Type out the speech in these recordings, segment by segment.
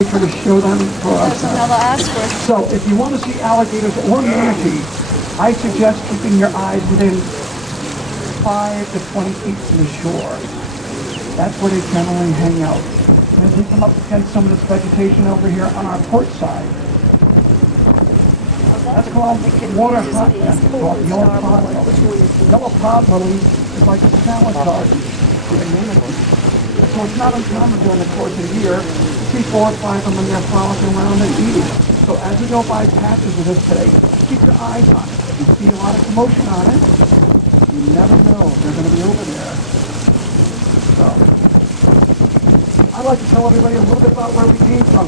to show them for us. Now they'll ask for it. So if you want to see alligators or manatees, I suggest keeping your eyes within 5 to 20 feet from the shore. That's where they generally hang out. And as we come up against some of this vegetation over here on our port side, that's called water hot. That's called yellow pod lily. Yellow pod lily is like a salad garden for the manatees. So it's not uncommon during the course of the year to see 4 or 5 of them in there frolicking around and eating. So as we go by patches of this today, keep your eyes on it. If you see a lot of commotion on it, you never know if they're going to be over there. So I'd like to tell everybody a little bit about where we came from.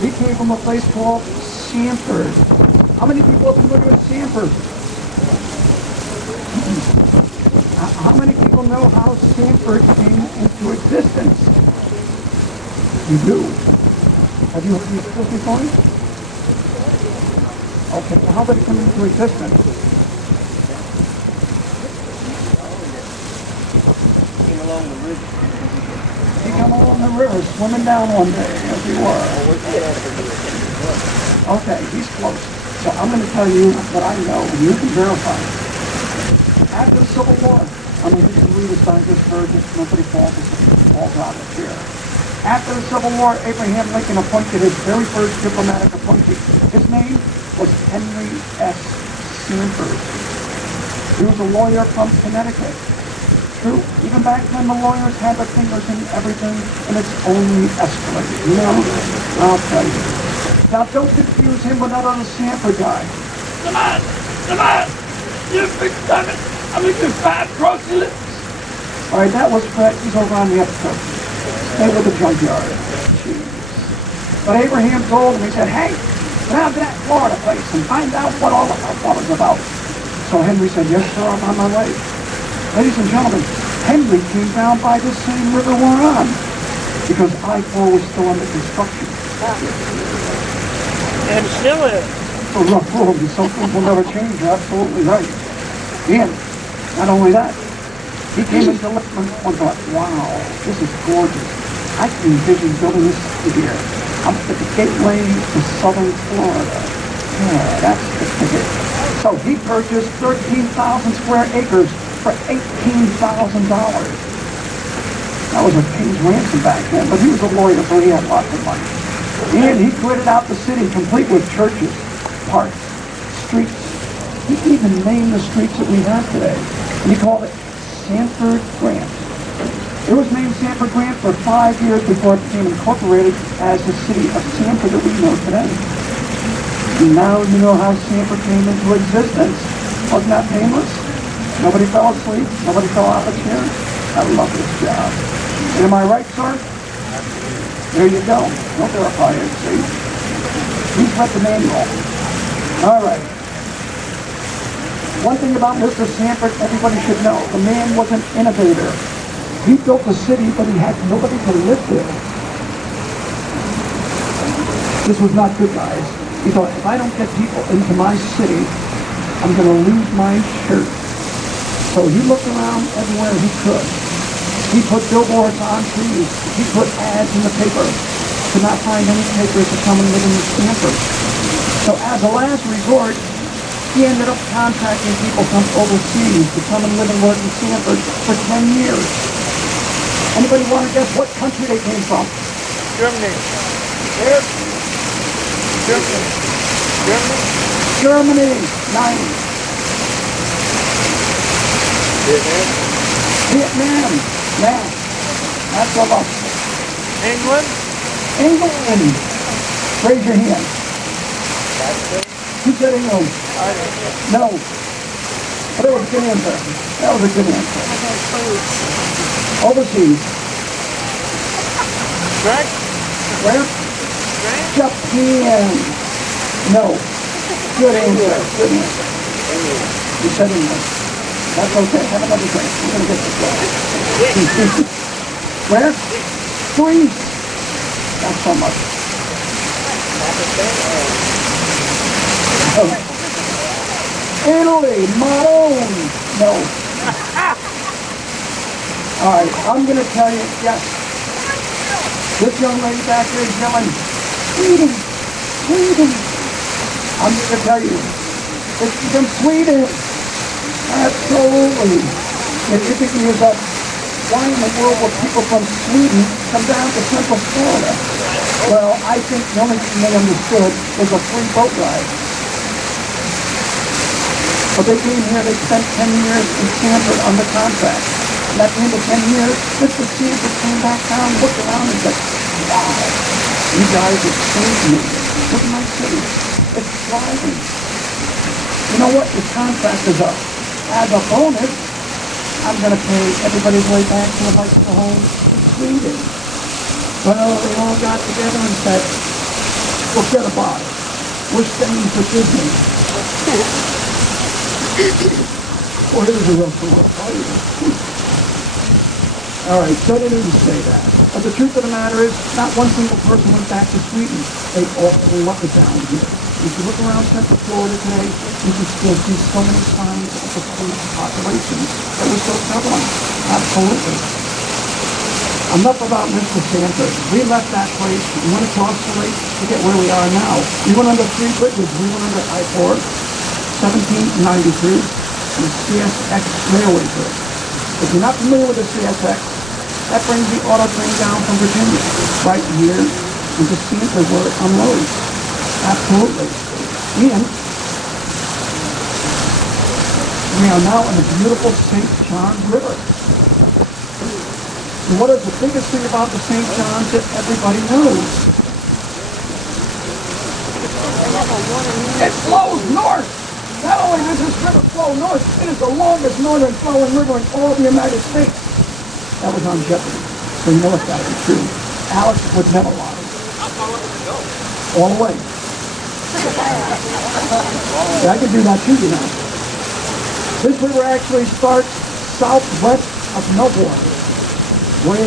We came from a place called Sanford. How many people are familiar with Sanford? How many people know how Sanford came into existence? You do. Have you heard this before? Okay, well, how did it come into existence? Came along the river. He came along the river, swimming down one day, as he were. Okay, he's close. So I'm going to tell you what I know, and you can verify. After the Civil War, I mean, you can read it by this version, nobody falls out of here. After the Civil War, Abraham Lincoln appointed his very first diplomatic appointee. His name was Henry S. Sanford. He was a lawyer from Connecticut. True, even back then the lawyers had their fingers in everything, and it's only escalated. You know, I'll tell you. Now, don't confuse him with that other Sanford guy. Come on, you big stomach. I mean, you fat, grossy lips. All right, that was Fred. He's over on the other coast. Stay with the junkyard. Jeez. But Abraham told him, he said, hey, get out to that Florida place and find out what all of that was about. So Henry said, yes, sir, I'm on my way. Ladies and gentlemen, Henry came down by this same river we're on because I-4 was still under construction. And still is. It's a rough road, and some things will never change. You're absolutely right. And not only that, he came into Lippman and thought, wow, this is gorgeous. I can envision building this here. I'm at the gateway to southern Florida. Yeah, that's the ticket. So he purchased 13,000 square acres for $18,000. That was a king's ransom back then, but he was a lawyer, so he had lots of money. And he cleared out the city, complete with churches, parks, streets. He even named the streets that we have today. And he called it Sanford Grant. It was named Sanford Grant for 5 years before it became incorporated as the city of Sanford that we know today. And now you know how Sanford came into existence. Wasn't that painless? Nobody fell asleep. Nobody fell out of a chair. I love this job. And am I right, sir? There you go. Don't verify it, see? He's read the manual. All right. One thing about Mr. Sanford, everybody should know. The man was an innovator. He built a city, but he had nobody to live there. This was not good, guys. He thought, if I don't get people into my city, I'm going to lose my shirt. So he looked around everywhere he could. He put billboards on trees. He put ads in the paper. Could not find any takers to come and live in Sanford. So as a last resort, he ended up contacting people from overseas to come and live and work in Sanford for 10 years. Anybody want to guess what country they came from? Germany. Where? Germany. Germany. Germany. Nice. Vietnam. Vietnam. Man, that's a lot. England. England. Raise your hand. Who said England? No. But that was a good answer. That was a good answer. Overseas. France. Where? France. Japan. No. Good answer. Good answer. You said England. That's okay. Have another drink. We're going to get this going. Where? Greece. Not so much. Italy. Maroon. No. All right. I'm going to tell you, yes. This young lady back here is yelling, Sweden. Sweden. I'm going to tell you, it's from Sweden. Absolutely. If you think there's a why in the world will people from Sweden come down to Central Florida? Well, I think the only thing they understood was a free boat ride. But they came here, they spent 10 years in Stanford under contract. And at the end of 10 years, Mr. Stanford came back down, looked around and said, wow, you guys have changed me. Look at my city. It's thriving. You know what? The contract is up. As a bonus, I'm going to pay everybody's way back to the bicycle home in Sweden. Well, they all got together and said, forget about it. We're staying for Disney. Boy, this is a real cool party. All right, so I didn't even say that. But the truth of the matter is, not one single person went back to Sweden. They all love it down here. If you look around Central Florida today, you can still see so many signs of the food population that was so prevalent. Absolutely. Enough about Mr. Stanford. We left that place, we went across the lake to get where we are now. We went under 3 bridges. We went under I-4, 1793, and the CSX railway bridge. If you're not familiar with the CSX, that brings the auto train down from Virginia, right here into Stanford where it unloads. Absolutely. And we are now in the beautiful St. Johns River. And what is the biggest thing about the St. Johns that everybody knows? It flows north. Not only does this river flow north, it is the longest northern flowing river in all the United States. That was on Jeopardy, so you know it's got to be true. Alex would never lie. How far up does it go? All the way. Yeah, I can do that too, you know. This river actually starts southwest of Melbourne, way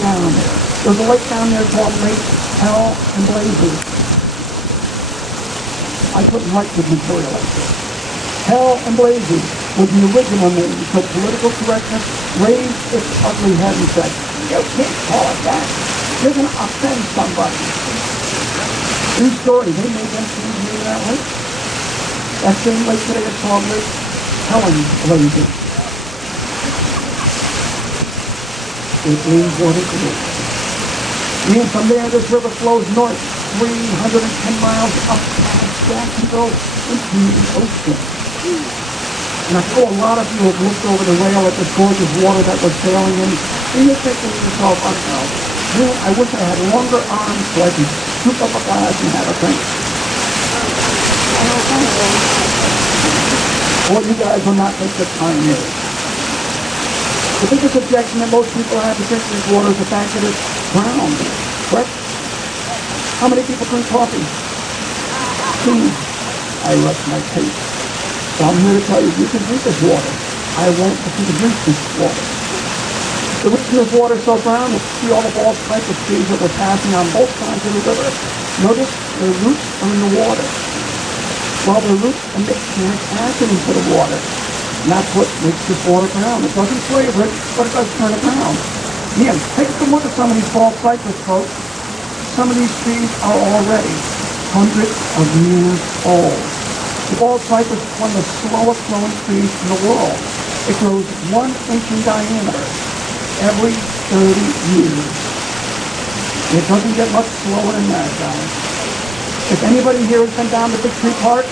down there. There's a lake down there called Lake Hell and Blazes. I couldn't write good material like this. Hell and Blazes was the original name because political correctness raised its ugly head and said, you can't call it that. You're going to offend somebody. True story, they made them change the name of that lake. That same lake today is called Lake Hell and Blazes. It is what it is. And from there, this river flows north 310 miles up past Jacksonville into the ocean. And I know a lot of you have looked over the rail at this gorgeous water that we're sailing in, and you're thinking to yourself, oh, man, I wish I had longer arms so I could scoop up a glass and have a drink. Well, you guys will not take the time here. The biggest objection that most people have to drinking this water is the fact that it's brown, correct? How many people drink coffee? I rest my case. So I'm here to tell you can drink this water. I won't if you can drink this water. The reason this water is so brown is to see all the balls types of trees that were passing on both sides of the river. Notice their roots are in the water. Well, their roots emit tannic acid into the water. And that's what makes this water brown. It doesn't flavor it, but it does turn it brown. Again, take a look at some of these fall cypress, folks. Some of these trees are already hundreds of years old. The bald cypress is one of the slowest growing trees in the world. It grows 1 inch in diameter every 30 years. It doesn't get much slower than that, guys. If anybody here has been down to Victory Park,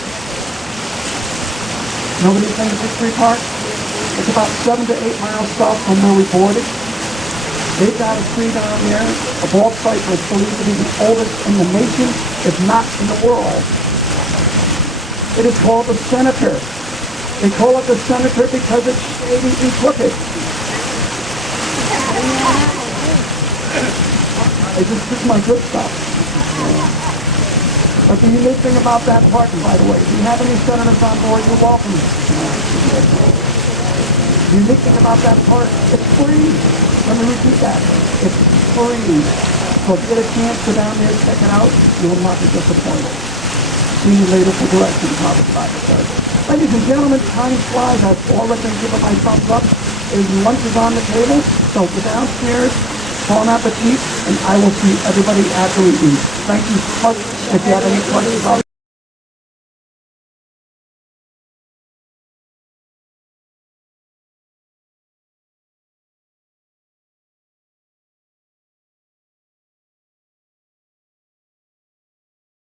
nobody's been to Victory Park? It's about 7 to 8 miles south from where we boarded. They've got a tree down there, a bald cypress, believed to be the oldest in the nation, if not in the world. It is called the Senator. They call it the Senator because it's shady and crooked. This is my good stuff. But the unique thing about that park, by the way, if you have any senators on board, you're welcome. The unique thing about that park, it's free. Let me repeat that. It's free. So if you get a chance, go down there, check it out. You will not be disappointed. See you later for directions, how the private says. Ladies and gentlemen, time flies. I've already been given my thumbs up. Lunch is on the table. So go downstairs, Bon appetit, and I will see everybody after we eat. Thank you so much. If you have any questions,